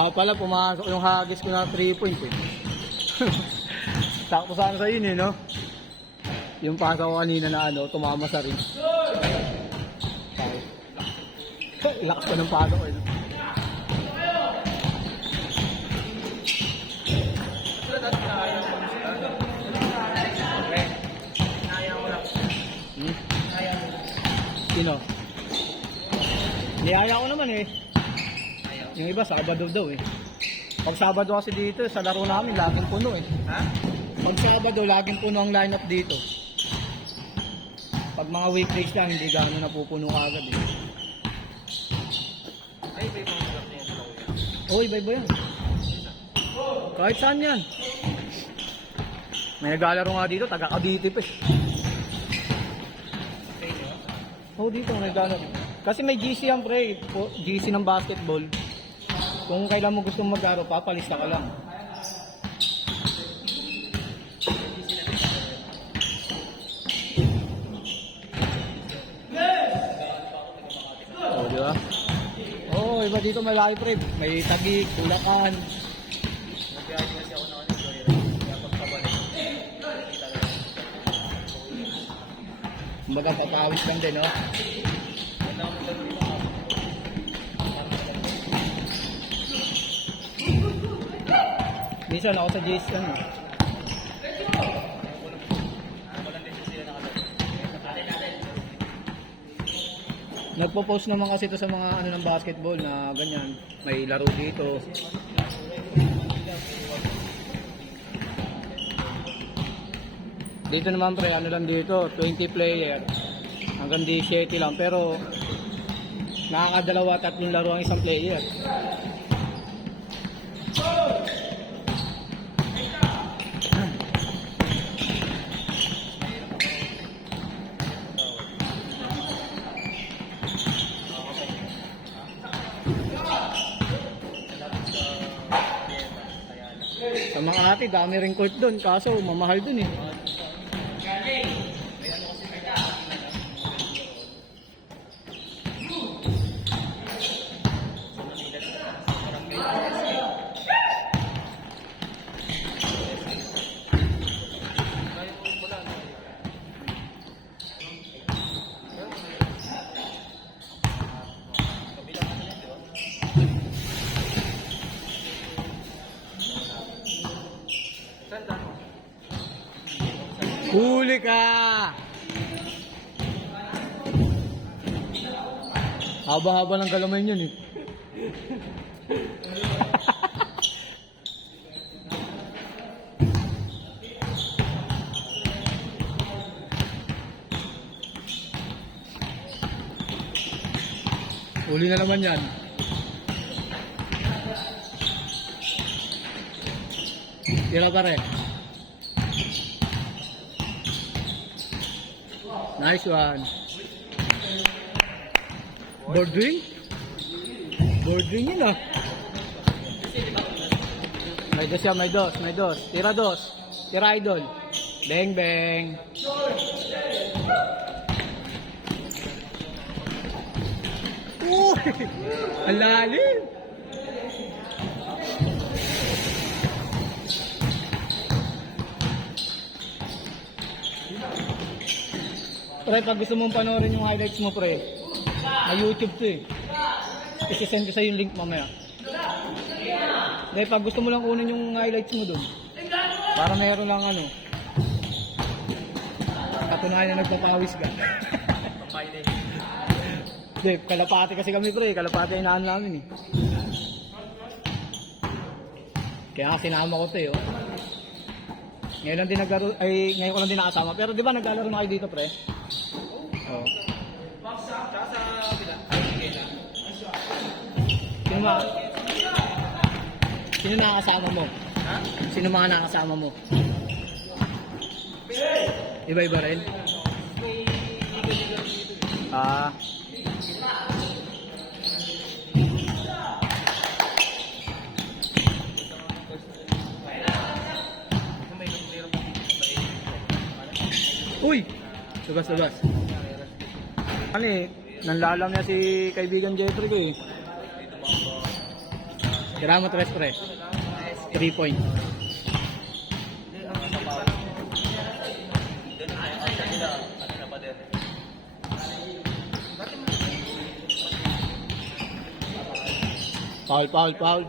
Kaya pala pumasok yung hagis ko na 3 point eh. Sakto sana sa yun eh, no? Yung pasa ko kanina na ano, tumama sa ring. Ilakas ko ng pasa ko eh. Sino? Niyaya ko naman eh. Yung iba, Sabado daw eh. Pag Sabado kasi dito, sa laro namin, laging puno eh. Ha? Pag Sabado, laging puno ang lineup dito. Pag mga weekdays lang, hindi gano'n napupuno kagad eh. Ay, iba yung mga niya sa laro yan. Oo, iba-iba yan. Kahit saan yan. May naglalaro nga dito, taga Cavite pa eh. Oo, dito may naglalaro. Kasi may GC yan pre, GC ng basketball. Kung kailan mo gusto maglaro, papalista ka lang. Oo, di ba? Oo, iba dito may live pre. May Taguig, Bulacan. Nagbiyahe kasi ako na ano, Joyride. Kaya pagpabalik, nakikita lang. Kumbaga, tatawis lang din, no? Ganda ako maglaro dito. Minsan ako sa JS ano. Walang din sila nakalaro. Nagpo-post naman kasi ito sa mga ano ng basketball na ganyan. May laro dito. Dito naman pre, ano lang dito, 20 player. Hanggang 17 lang pero nakakadalawa tatlong laro ang isang player. Sa mga ate, dami ring court doon, kaso mamahal doon eh. Huli ka! Haba-haba ng galamay yun eh. Huli na naman yan. Tira pa rin. Nice one. Boarding? Boarding yun ah. May dos yan, may dos, may dos. Tira dos. Tira idol. Bang bang. Uy! Ang lalim! Pre, pag gusto mong panoorin yung highlights mo, pre, na YouTube to eh. Isisend ko sa yung link mamaya. Dahil pag gusto mo lang kunin yung highlights mo dun, para meron lang ano, katunayan na nagpapawis ka. Hindi, kalapati kasi kami pre, kalapati inaan namin eh. Kaya sinama ko to eh, oh. Ngayon lang din naglaro, ay ngayon ko lang din nakasama. Pero di ba naglalaro na kayo dito pre? Oo. Sino nakakasama mo? Ha? Sino mga nakakasama mo? Iba-iba rin? Ah. Uy! Labas. Ano eh, nanlalam niya si kaibigan Jeffrey ko eh. Kailangan mo 3 pre. 3 points. Hindi, ang sa pa. Doon ang sa nila, ano na pa din. Foul, foul, foul.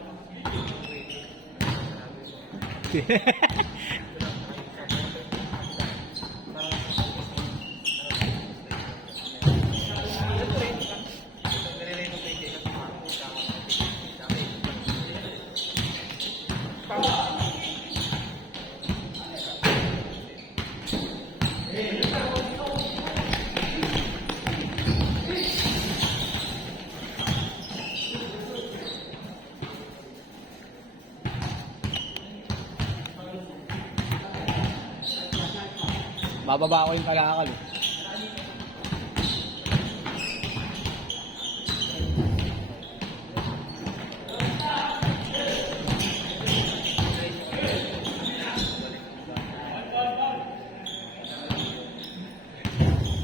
Bababa ko yung kalakal.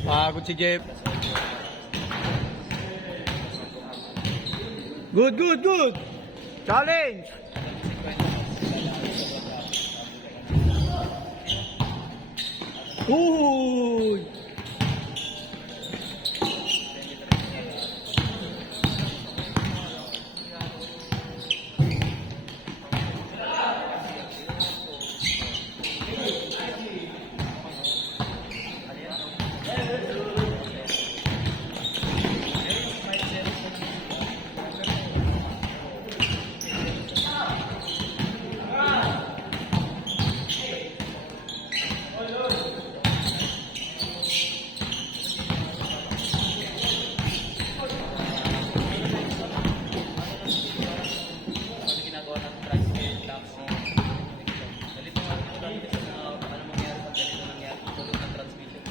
Pagod si Jeff. Good, good, good. Challenge. Uy! Ginagawa ng transfer tax. Ganito nga ito lang dito sa ano mangyari pag ganito nangyari. Tulog ng transmission.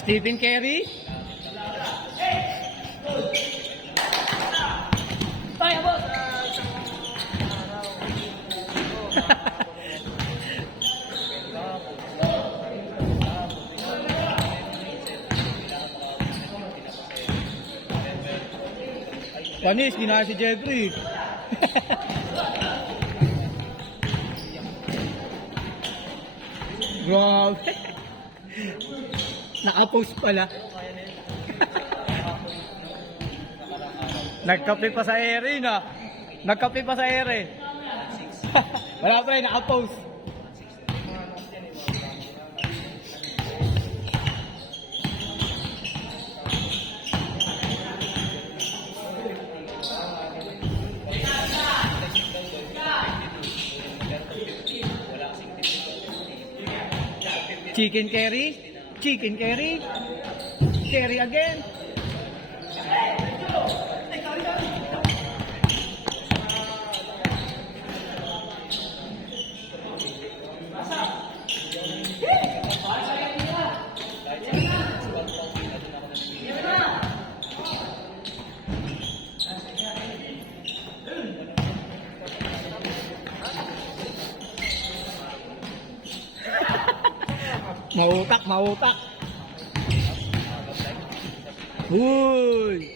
Stephen Curry. Tayo, boss. Panis, ginaya si Jeffrey. Grabe. Naka-post pala. Nagkape pa sa ere na. Nagkape pa sa ere. Wala pa rin, naka-post. Chicken curry? Chicken curry? Curry again? Mautak, mautak. Uy!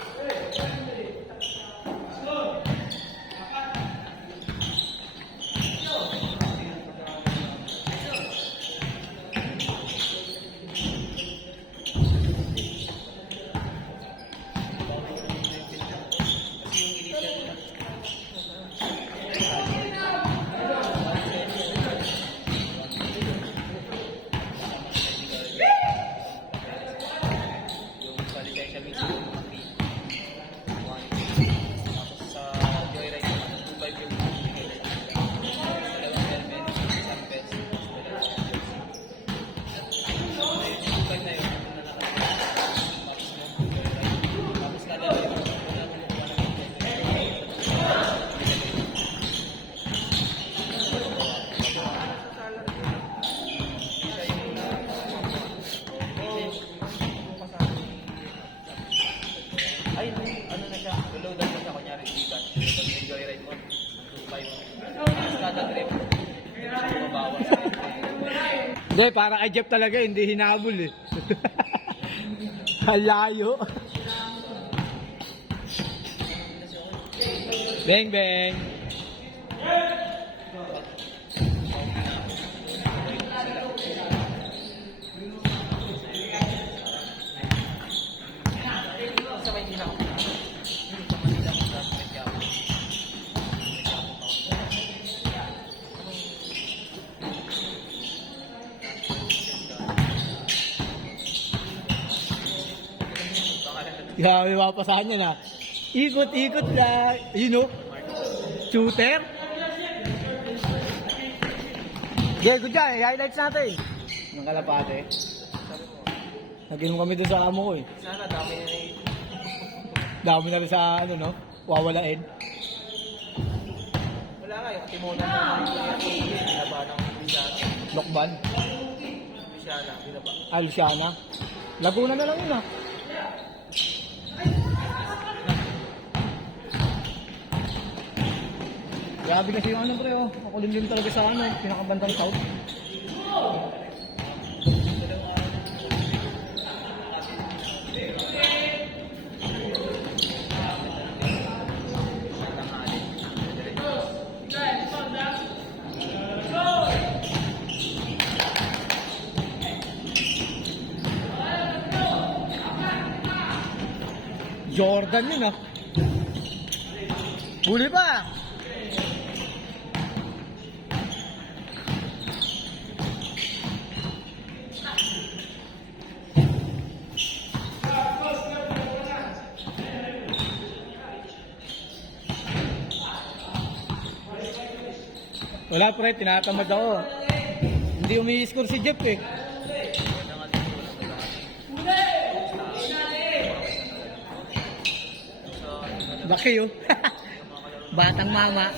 Tapos kada trip, hindi ko siya mabawas. Hindi, para kay Jeff talaga, hindi hinabol eh. Halayo. Bang, bang. Sa may hindi na ako pinasok. Sa Manila ako sa Mexico. Grabe mapasahan niya na. Ikot-ikot na, you know, shooter. Okay, good job. Highlights natin. Ng kalapate. Nag-inom kami dun sa amo ko eh. Sana dami na eh. Dami na rin sa ano no, wawalain. Wala nga yung timonan na binaba ng Luciana. Lokban. Luciana, binaba. Luciana. Laguna na lang yun ah. Grabe kasi yung ano pre oh. Makulimlim talaga sa ano, pinakabandang south. Jordan yun ah. Huli pa! Wala pre, tinatamad ako. Hindi umi-score si Jeff eh. Baki oh. Batang mama.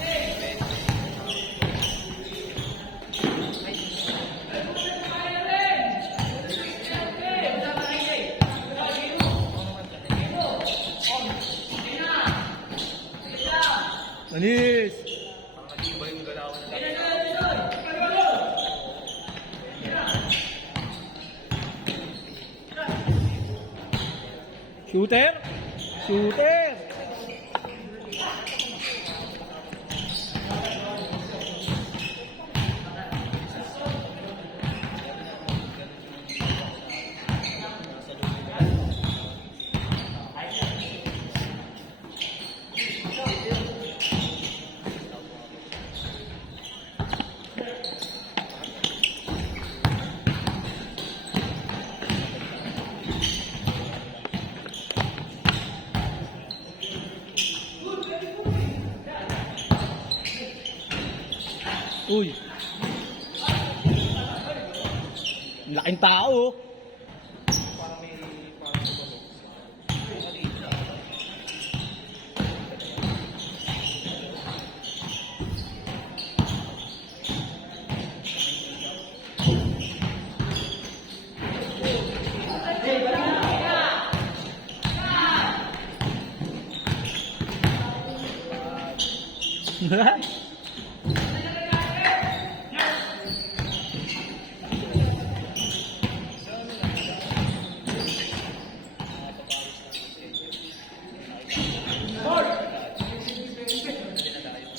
Manis. Shooter. Shooter. Uy. Laking tao. Parang may parang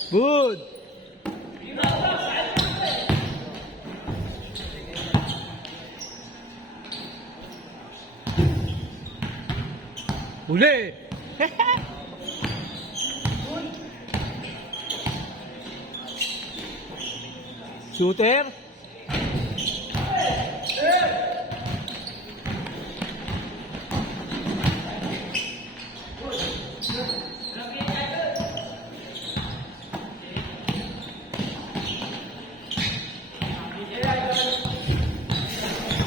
Good. Huli. Shooter.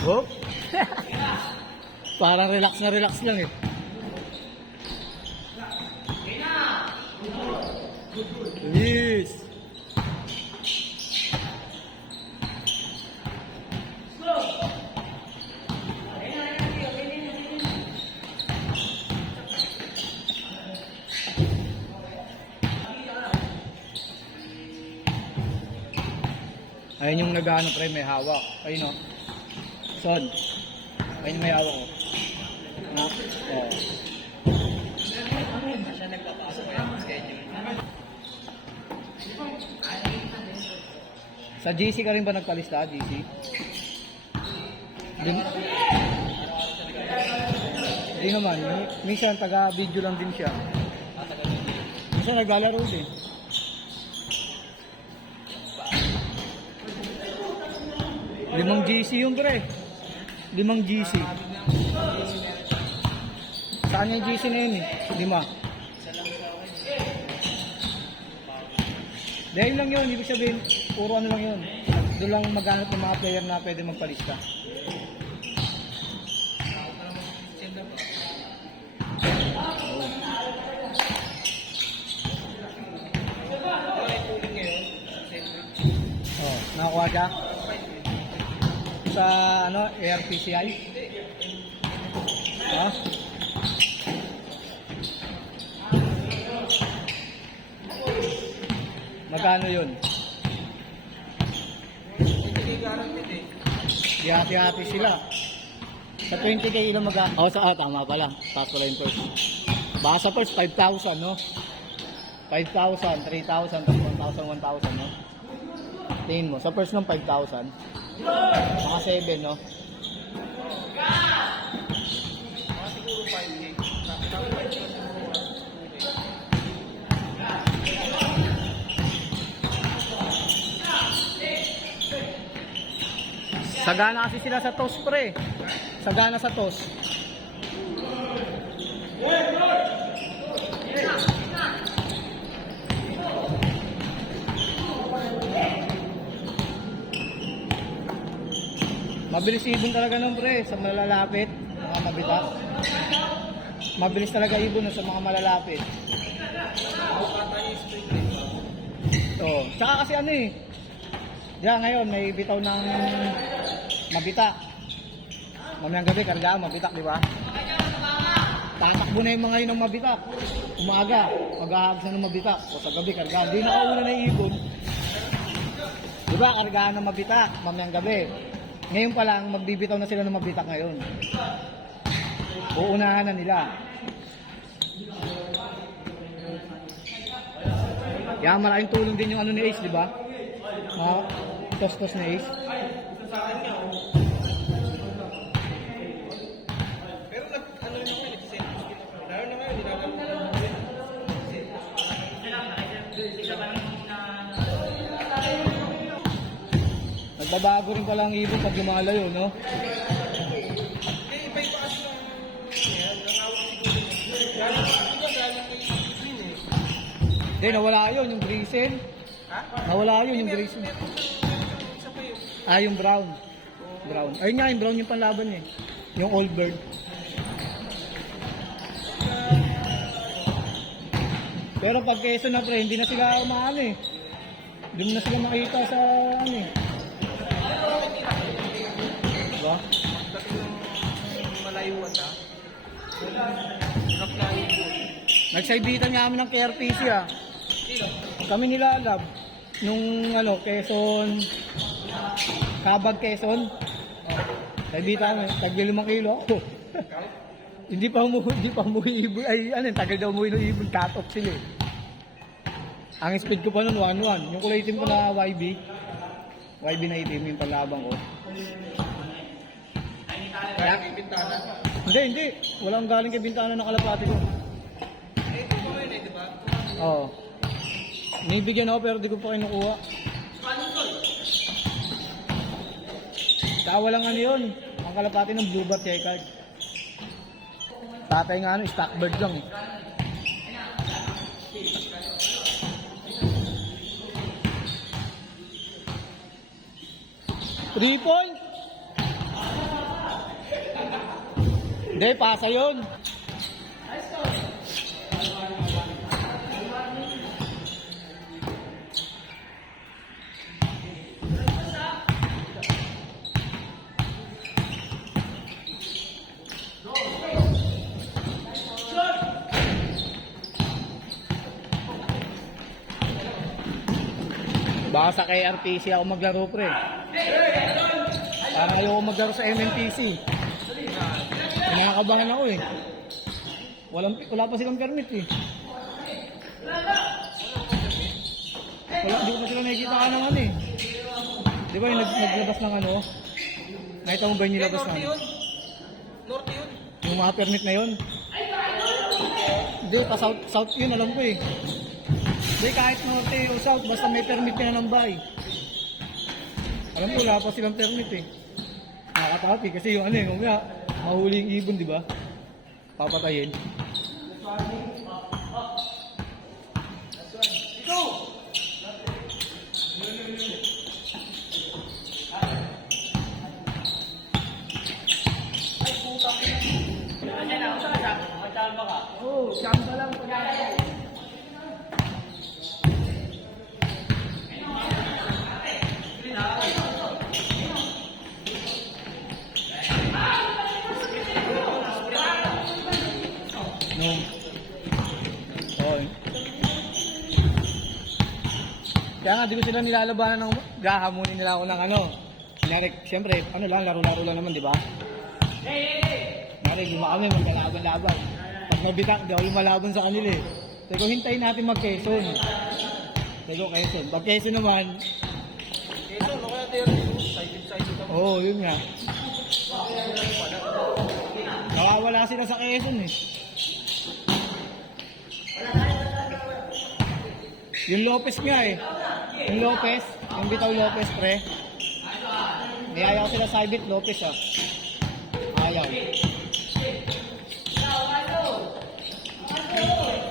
Hop. Parang relax lang eh. Yes. Ayun yung nag-ano pre, may hawak. Ayun o. Son. Ayun yung may hawak o. Na? Oo. Siya nagpapasok ko yung schedule. Sa GC ka rin ba nagpalista? GC? Di naman. Minsan taga-video lang din siya. Minsan naglalaro din. Limang GC yung pre. Limang GC. Saan yung GC na yun eh? Lima. Dahil lang yun, ibig sabihin, puro ano lang yun. Doon lang maghanap ng mga player na pwede magpalista. Oh, nakakuha siya? Sa ano, ARPCI? Oh? Magkano yun? Hindi guaranteed eh. Di hati-hati sila. Sa 20k ilang Oo, tama pala. Tapos pala yung first. Baka sa first, 5,000, no? 5,000, 3,000, tapos 1,000, 1,000, no? Tingin mo, sa first ng 5,000. Mga 7, no? Mga siguro 5K. Sagana kasi sila sa toss, pre. Sagana sa toss. Mabilis ibon talaga nun, pre, sa malalapit, mga mabitak. Mabilis talaga ibon nun sa mga malalapit. Oo. Tsaka kasi ano eh. Diyan ngayon, may bitaw ng mabitak. Mamayang gabi, karga, mabitak, di ba? Tatakbo na yung mga yun ng mabitak. Umaga, maghahagis na ng mabitak. O sa gabi, karga. Hindi nakauna na yung ibon. Di ba, kargaan ng mabitak, mamayang gabi. Ngayon pa lang, magbibitaw na sila ng mabitak ngayon. Uunahan na nila. Yan, malaking tulong din yung ano ni Ace, di ba? Mga tos-tos ni Ace. Pero ano rin ako, nag-send. Lalo na ngayon, nilalaro ko lang. Nagbabago rin pala ang ibon pag lumalayo, no? Eh, iba-iba kasi ng nangawak siguro. Galing kay Green eh. Hindi, nawala yun, yung Grayson. Ha? Nawala yun, yung Grayson. Isa pa yun. Ah, yung brown. Brown. Ayun nga, yung brown yung panlaban niya. Yung old bird. Pero pag Quezon na pre, hindi na sila umaano eh. Hindi mo na sila makita sa ano eh. Diba? Dati yung malayuan ha. Nakaklayo po. Nagsaibitan nga kami ng KRPC ah. Kami nilalab. Nung ano, Quezon, Kabag Quezon. Naibitan kami, tagli 5 kilo ako. Hindi pa umuwi ibon. Ay, ano, tagal daw umuwi ng ibon. Cut off sila eh. Ang speed ko pa nun, 1-1. Yung kulay itim ko na YB. YB na itim, yung panlabang ko. Kaya may bintana. Hindi. Walang galing kay Bintana ng kalapati ko. Eh, ito pa ngayon eh, di ba? Oo. Nibigyan ako pero di ko pa kinukuha. Saka walang ano yun. Ang kalapati ng blue bar checkered. Tatay nga ano, stock bird lang eh. Three point? Hindi, pasa yun. Baka sa KRTC ako maglaro pre. Parang ayoko maglaro sa MNTC. Kinakabahan ako eh. Wala pa silang permit eh. Hindi ko pa sila nakikita ka ng ano eh. Di ba yung naglabas ng ano? Nakita mo ba yung nilabas na? Norte yun. Yung mga permit na yun? Hindi, pa south yun alam ko eh. Hindi, kahit norte o south, basta may permit ka na ng buy. Alam ko, wala pa silang permit eh. Nakakatapi kasi yung ano eh, mamaya, mahuli yung ibon, di ba? Papatayin. Oo, chamba lang. Oo. Kaya nga, di ko sila nilalabanan ng gahamunin nila ako ng ano. Kunyari, siyempre, ano lang, laro-laro lang naman, di ba? Kunyari, lima kami, magkalaban-laban. Pag nabitak, di ako lumalaban sa kanila eh. Teko, hintayin natin mag-Quezon. Teko, Quezon. Pag Quezon naman, Ito, ano kaya tayo rin? Side-side ka. oo, yun nga. Nakawala sila sa Quezon eh. Yung Lopez nga eh. Yung Lopez, yung Bitaw Lopez pre. Niyaya ko sila sa Ibit Lopez ah. Ayaw.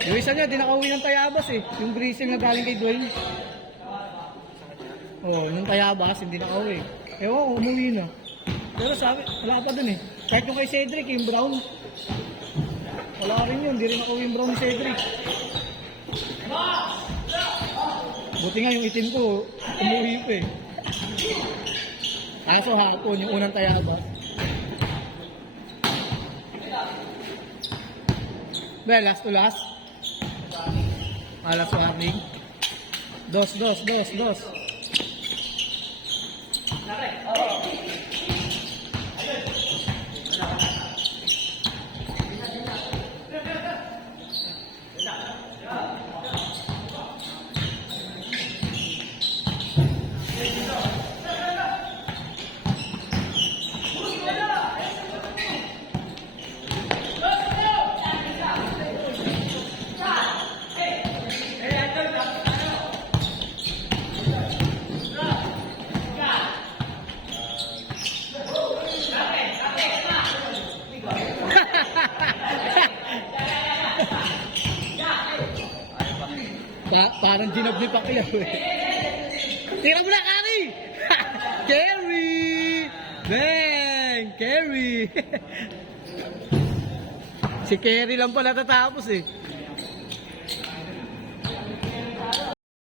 Yung isa niya, di nakauwi ng Tayabas eh. Yung Grisel na galing kay Dwayne. Oo, yung Tayabas, hindi nakauwi. Ewan ko, umuwi na. Pero sabi, wala pa dun eh. Kahit yung kay Cedric, yung Brown. Wala rin yun, di rin nakauwi yung Brown Cedric. Buti nga yung itim ko, umuwi pa eh. Kaso hapon, yung unang Tayabas. Well, last to last. Last warning. Dos. Parang ginabli pa kayo eh. Tira mo na, Carrie! Carrie! Bang! Carrie! Si Carrie lang pala tatapos eh.